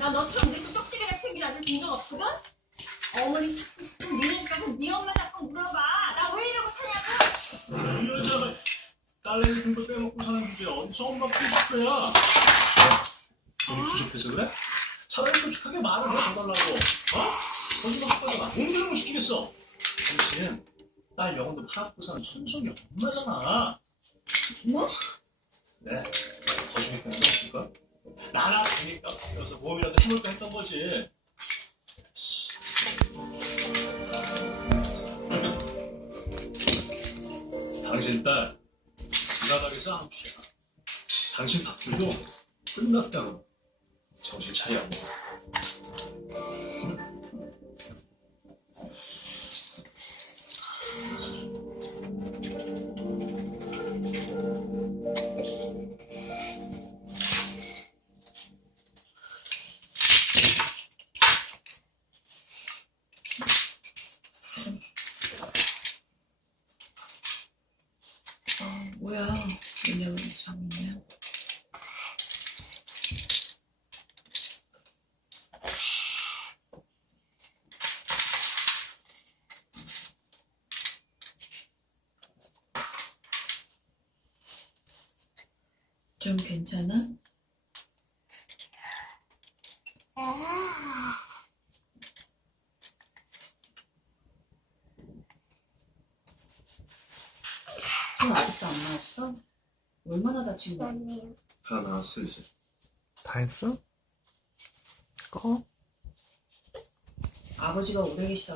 나 너처럼 이렇게 쪽지게 같이 생긴 아들 본적 없거든? 어머니 찾고 싶은 니네 집 가서 네 엄마 자꾸 물어봐. 나 왜 이러고 사냐고? 이 여자가 딸내미 등도 빼먹고 사는 주제에 어디서 엄마 부족해야? 너무 부족해서 그래? 차라리 솔직하게 말을 해줘달라고. 어? 거짓말 하다가 공부를 못 시키겠어. 당신 딸 영혼도 파악고 사는 천성이 엄마잖아. 뭐? 해볼까 했던 거지. 당신 딸 지나가게서 안 취해. 당신 밥줄도 끝났다고 정신 차려. 아, 뭐야. 자고 있냐? 좀 괜찮아? 손 아직도 안 나왔어? 얼마나 다친 거야? 다 나왔어 이제. 다 했어? 꺼? 아버지가 오래 계시다